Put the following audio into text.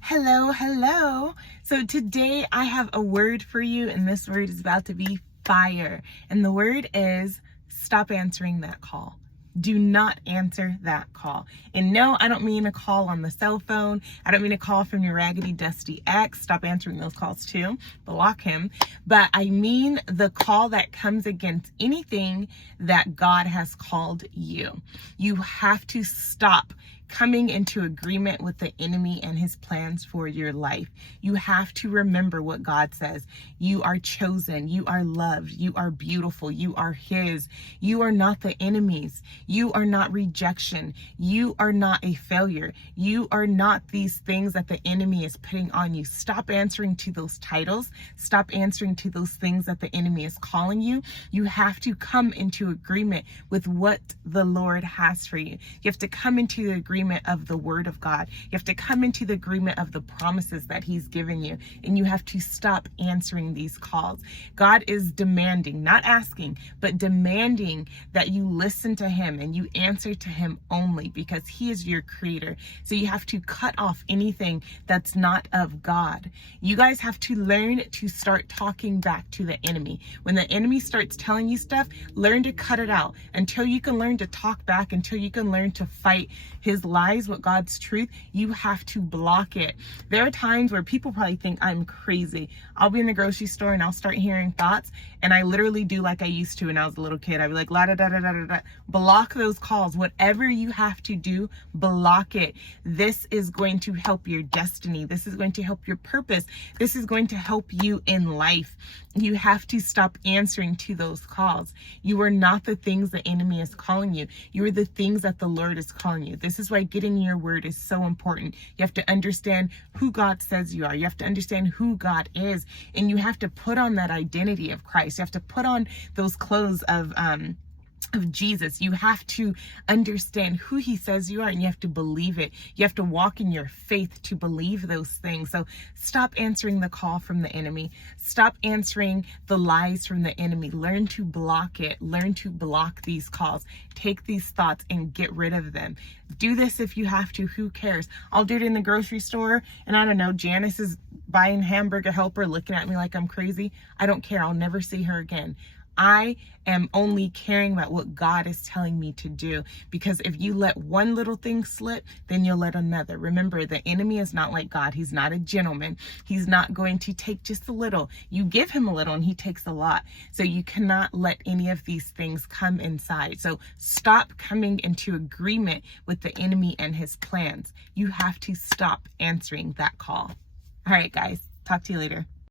Hello, hello. So today I have a word for you, and this word is about to be fire. And the word is stop answering that call. Do not answer that call. And no, I don't mean a call on the cell phone. I don't mean a call from your raggedy, dusty ex. Stop answering those calls too. Block him. But I mean the call that comes against anything that God has called you. You have to stop coming into agreement with the enemy and his plans for your life. You have to remember what God says. You are chosen. You are loved. You are beautiful. You are his. You are not the enemy's. You are not rejection. You are not a failure. You are not these things that the enemy is putting on you. Stop answering to those titles. Stop answering to those things that the enemy is calling you. You have to come into agreement with what the Lord has for you. You have to come into the agreement of the word of God. You have to come into the agreement of the promises that he's given you, and you have to stop answering these calls. God is demanding, not asking, but demanding that you listen to him and you answer to him only, because he is your creator. So you have to cut off anything that's not of God. You guys have to learn to start talking back to the enemy. When the enemy starts telling you stuff, learn to cut it out until you can learn to talk back, until you can learn to fight his lies with God's truth. You have to block it. There are times where people probably think I'm crazy. I'll be in the grocery store and I'll start hearing thoughts, and I literally do like I used to when I was a little kid. I'd be like, la da da da da da da. Block those calls. Whatever you have to do, block it. This is going to help your destiny. This is going to help your purpose. This is going to help you in life. You have to stop answering to those calls. You are not the things the enemy is calling you. You are the things that the Lord is calling you. This is why getting your word is so important. You have to understand who God says you are. You have to understand who God is. And you have to put on that identity of Christ. You have to put on those clothes of Jesus. You have to understand who he says you are, and you have to believe it. You have to walk in your faith to believe those things. So stop answering the call from the enemy. Stop answering the lies from the enemy. Learn to block it. Learn to block these calls. Take these thoughts and get rid of them. Do this if you have to. Who cares? I'll do it in the grocery store, and I don't know, Janice is buying hamburger helper looking at me like I'm crazy. I don't care. I'll never see her again. I am only caring about what God is telling me to do, because if you let one little thing slip, then you'll let another. Remember, the enemy is not like God. He's not a gentleman. He's not going to take just a little. You give him a little and he takes a lot. So you cannot let any of these things come inside. So stop coming into agreement with the enemy and his plans. You have to stop answering that call. All right, guys, talk to you later.